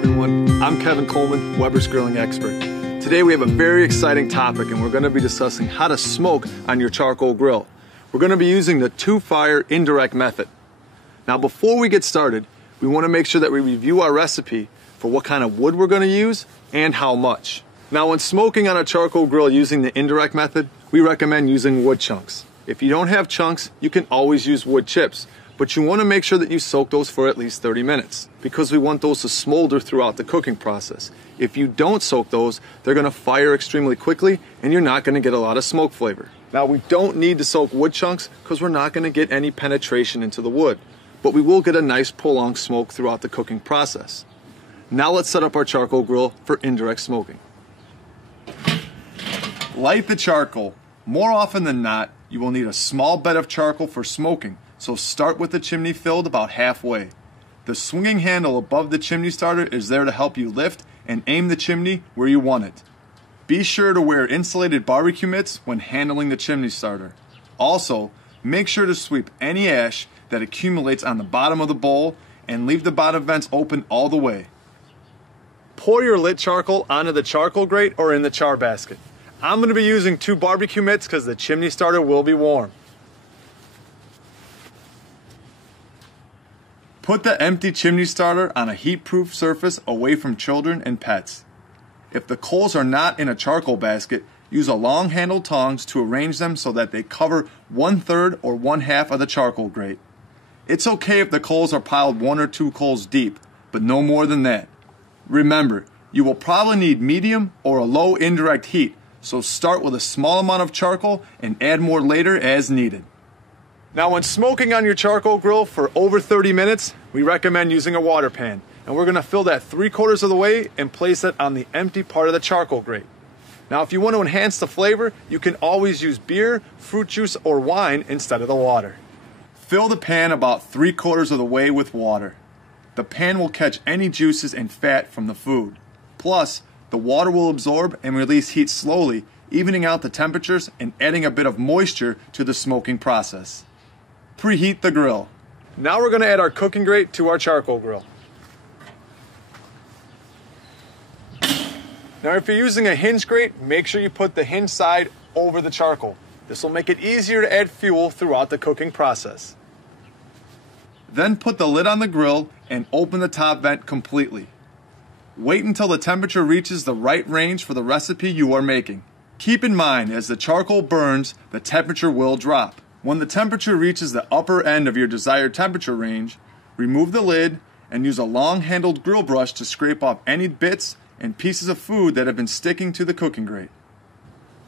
everyone, I'm Kevin Coleman, Weber's grilling expert. Today we have a very exciting topic and we're going to be discussing how to smoke on your charcoal grill. We're going to be using the two-fire indirect method. Now before we get started, we want to make sure that we review our recipe for what kind of wood we're going to use and how much. Now when smoking on a charcoal grill using the indirect method, we recommend using wood chunks. If you don't have chunks, you can always use wood chips. But you want to make sure that you soak those for at least 30 minutes because we want those to smolder throughout the cooking process. If you don't soak those, they're going to fire extremely quickly and you're not going to get a lot of smoke flavor. Now we don't need to soak wood chunks because we're not going to get any penetration into the wood, but we will get a nice prolonged smoke throughout the cooking process. Now let's set up our charcoal grill for indirect smoking. Light the charcoal. More often than not, you will need a small bed of charcoal for smoking. So start with the chimney filled about halfway. The swinging handle above the chimney starter is there to help you lift and aim the chimney where you want it. Be sure to wear insulated barbecue mitts when handling the chimney starter. Also, make sure to sweep any ash that accumulates on the bottom of the bowl and leave the bottom vents open all the way. Pour your lit charcoal onto the charcoal grate or in the char basket. I'm going to be using 2 barbecue mitts because the chimney starter will be warm. Put the empty chimney starter on a heat-proof surface away from children and pets. If the coals are not in a charcoal basket, use a long-handled tongs to arrange them so that they cover 1/3 or 1/2 of the charcoal grate. It's okay if the coals are piled 1 or 2 coals deep, but no more than that. Remember, you will probably need medium or a low indirect heat, so start with a small amount of charcoal and add more later as needed. Now when smoking on your charcoal grill for over 30 minutes, we recommend using a water pan. And we're going to fill that 3/4 of the way and place it on the empty part of the charcoal grate. Now if you want to enhance the flavor, you can always use beer, fruit juice, or wine instead of the water. Fill the pan about 3/4 of the way with water. The pan will catch any juices and fat from the food. Plus, the water will absorb and release heat slowly, evening out the temperatures and adding a bit of moisture to the smoking process. Preheat the grill. Now we're going to add our cooking grate to our charcoal grill. Now if you're using a hinge grate, make sure you put the hinge side over the charcoal. This will make it easier to add fuel throughout the cooking process. Then put the lid on the grill and open the top vent completely. Wait until the temperature reaches the right range for the recipe you are making. Keep in mind, as the charcoal burns, the temperature will drop. When the temperature reaches the upper end of your desired temperature range, remove the lid and use a long-handled grill brush to scrape off any bits and pieces of food that have been sticking to the cooking grate.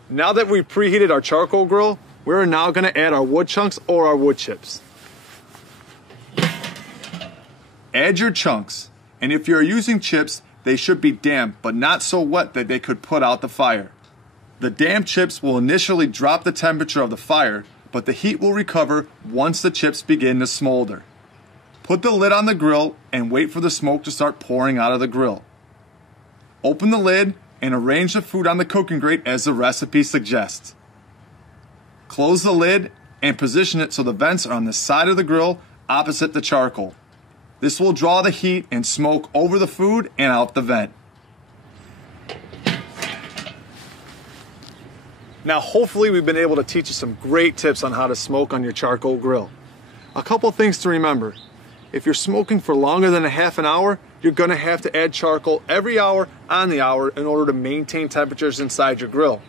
Now that we've preheated our charcoal grill, we're now going to add our wood chunks or our wood chips. Add your chunks, and if you're using chips, they should be damp but not so wet that they could put out the fire. The damp chips will initially drop the temperature of the fire, but the heat will recover once the chips begin to smolder. Put the lid on the grill and wait for the smoke to start pouring out of the grill. Open the lid and arrange the food on the cooking grate as the recipe suggests. Close the lid and position it so the vents are on the side of the grill opposite the charcoal. This will draw the heat and smoke over the food and out the vent. Now hopefully we've been able to teach you some great tips on how to smoke on your charcoal grill. A couple things to remember. If you're smoking for longer than a half an hour, you're going to have to add charcoal every hour on the hour in order to maintain temperatures inside your grill.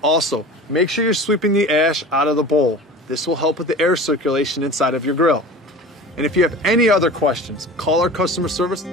Also, make sure you're sweeping the ash out of the bowl. This will help with the air circulation inside of your grill. And if you have any other questions, call our customer service.